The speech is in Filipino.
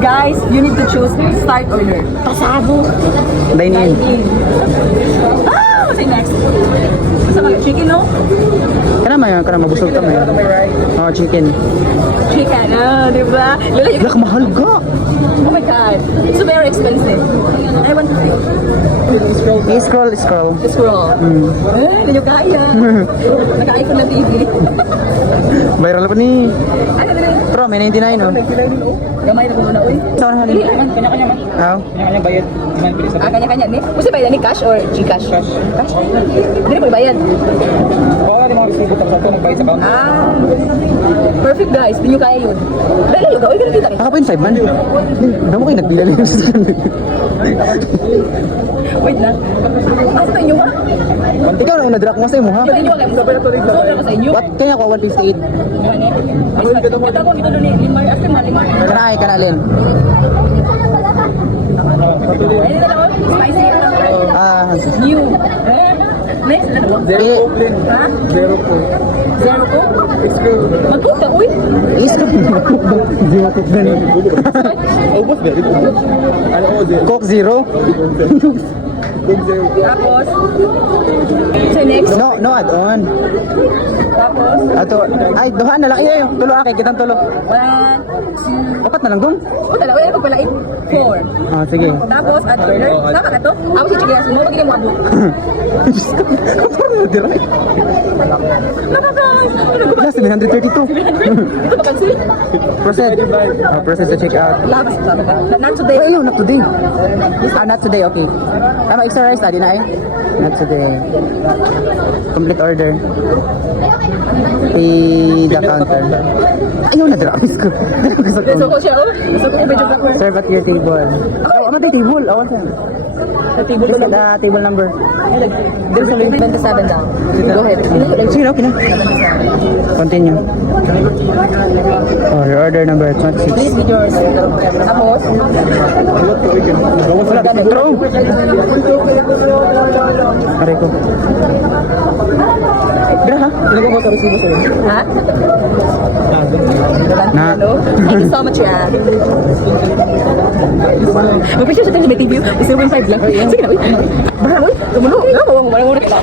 Guys, you need to choose start order. Pasado. Dine-in. What's next? Basta mag-chicken, no? Kana mabusog ka may. Oh, chicken. Chicken, di ba? Lala, Yak mahal ga. oh my God. It's very expensive. I want to Scroll. scroll. Hindi nyo kaya. Naka-iPhone na TV. Viral pa ni. Ano na rin? Pero may 99 no. Gamay na ko muna, uy. Saan halin? Kanya-kanya man. Aw. Kanya-kanya bayad. Kanya-kanya ni? Kasi bayad ni cash or Gcash? Cash. Hindi po bayad. Oo, di mo resibo tapos ako nagbayad sa account. Perfect guys. Hindi nyo kaya yun. Dali yun. Uy, ganun kita rin. Naka 5 man. Damo kayo nagpila lang sa Wait na. Asa na inyo ha? Ikaw na una-drop mo sa imo ha. Ito inyo kaya. Sobrang ko sa inyo. What? Kaya ko 158. Ito ko ito doon ni Limar. Asa mo Limar? Kana alin. Ayun na lang. Spicy. New. Next na naman. Ha? Zero po. Zero ko? Mag-cook ka, uy. Isip. Zero cook na niya. Ubus ba? Ano o, zero? Coke zero? Tapos, so next, No add-on. tapos, Ato, ay, duha na lang. Ay, tulo akay, kitang tulo. 1, 2, Upat na lang dun. dalawa, ay, pagpalain, 4. Sige. Tapos, add order, tama ka to? Ako si Chigias mo, pag mo abot. Diyos ko, parang nadiray. Nakakaas! Last, 732. Ito ba kansil? Proceed. Proceed to check out. Labas, not today. Ay, not today. Not today, okay. Ano, extra rice, di na eh? Not today. Complete order. Pay the counter. Ayaw na drop ko. So ko siya, oh. So ko medyo ka. Serve at your table. Oh, ano tayo table? Awan siya. Sa table ko lang. Table number. There's a 27 down. Go ahead. Sige, okay na. Continue. Oh, your order number 26. Please with yours. Tapos, Wala ka metro. Aray ko. Gra ha? Sino mo sa resibo sa'yo? ha? Na. Hello? Thank you so much, yeah. Mag-picture siya tayo sa may TV. 0.5 lang. Sige na, uy. Baka, uy. Tumulo. Wala mo kita.